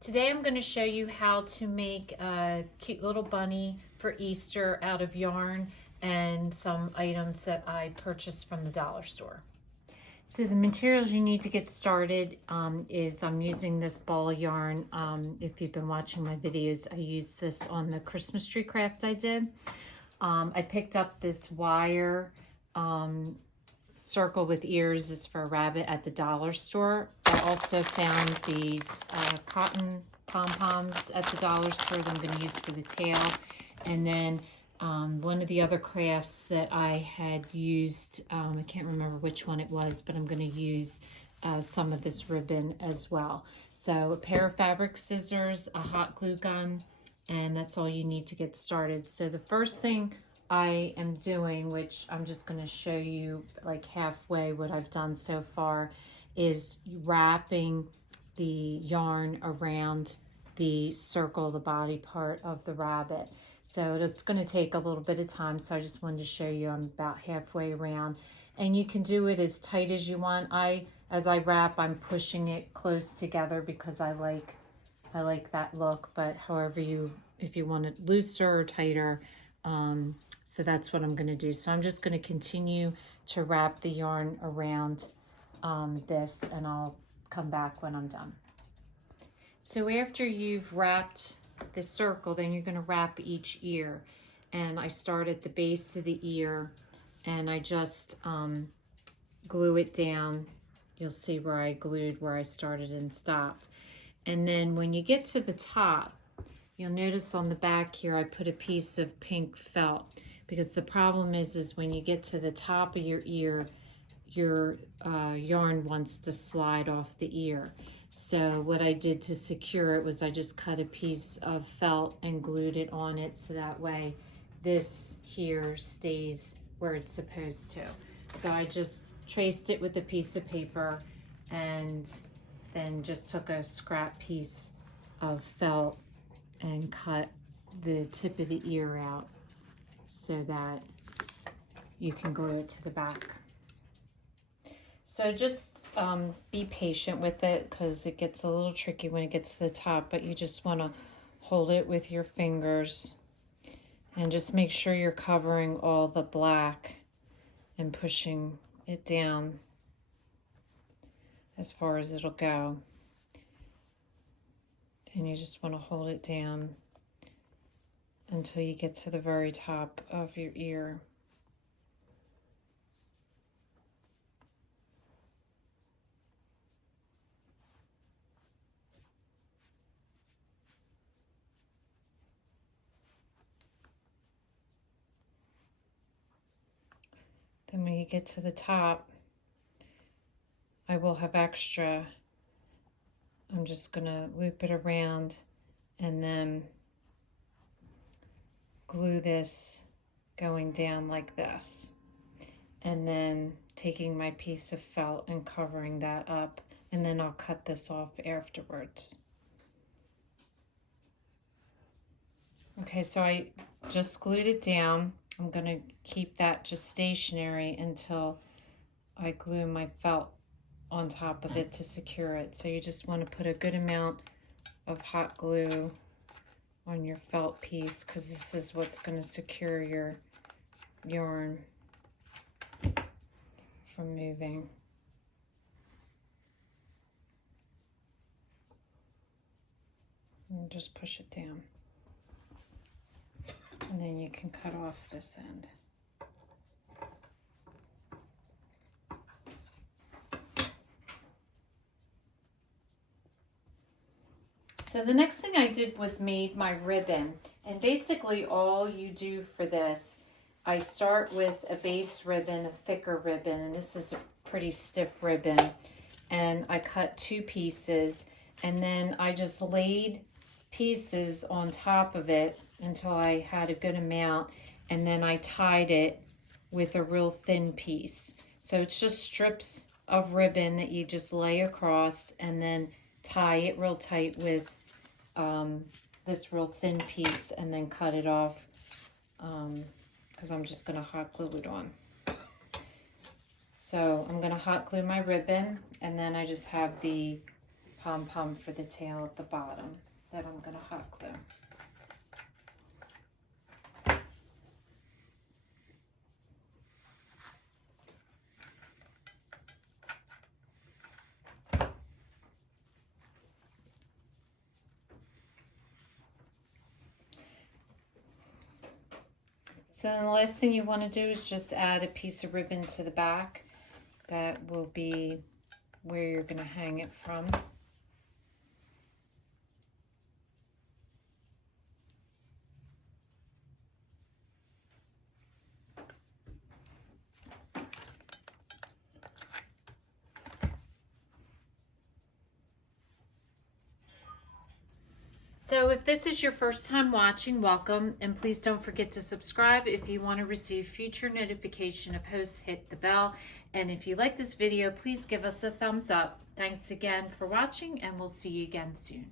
Today I'm going to show you how to make a cute little bunny for Easter out of yarn and some items that I purchased from the dollar store. So the materials you need to get started is I'm using this ball yarn. If you've been watching my videos, I used this on the Christmas tree craft I did. I picked up this wire circle with ears is for a rabbit at the dollar store. I also found these cotton pom-poms at the dollar store that I'm going to use for the tail. And then one of the other crafts that I had used, I can't remember which one it was, but I'm going to use some of this ribbon as well. So a pair of fabric scissors, a hot glue gun, and that's all you need to get started. So the first thing I am doing, which I'm just going to show you like halfway what I've done so far, is wrapping the yarn around the circle, the body part of the rabbit. So it's going to take a little bit of time, so I just wanted to show you I'm about halfway around. And you can do it as tight as you want. As I wrap, I'm pushing it close together because I like that look, but however if you want it looser or tighter, so that's what I'm going to do. So I'm just going to continue to wrap the yarn around this, and I'll come back when I'm done. So after you've wrapped the circle, then you're going to wrap each ear. And I start at the base of the ear, and I just glue it down. You'll see where I glued where I started and stopped. And then when you get to the top, you'll notice on the back here I put a piece of pink felt, because the problem is when you get to the top of your ear, your yarn wants to slide off the ear. So what I did to secure it was I just cut a piece of felt and glued it on it, so that way this here stays where it's supposed to. So I just traced it with a piece of paper and then just took a scrap piece of felt and cut the tip of the ear out so that you can glue it to the back. So just be patient with it because it gets a little tricky when it gets to the top, but you just want to hold it with your fingers and just make sure you're covering all the black and pushing it down as far as it'll go. And you just want to hold it down until you get to the very top of your ear. Then when you get to the top, I will have extra. I'm just going to loop it around and then glue this going down like this. And then taking my piece of felt and covering that up, and then I'll cut this off afterwards. Okay, so I just glued it down. I'm going to keep that just stationary until I glue my felt on top of it to secure it. So you just want to put a good amount of hot glue on your felt piece, because this is what's going to secure your yarn from moving. And just push it down. And then you can cut off this end. So the next thing I did was made my ribbon. And basically all you do for this, I start with a base ribbon, a thicker ribbon, and this is a pretty stiff ribbon. And I cut 2 pieces, and then I just laid pieces on top of it until I had a good amount, and then I tied it with a real thin piece. So it's just strips of ribbon that you just lay across and then tie it real tight with this real thin piece, and then cut it off because I'm just going to hot glue it on. So I'm going to hot glue my ribbon, and then I just have the pom-pom for the tail at the bottom that I'm going to hot glue. So then the last thing you want to do is just add a piece of ribbon to the back. That will be where you're going to hang it from. So if this is your first time watching, welcome, and please don't forget to subscribe. If you want to receive future notification of hosts, hit the bell. And if you like this video, please give us a thumbs up. Thanks again for watching, and we'll see you again soon.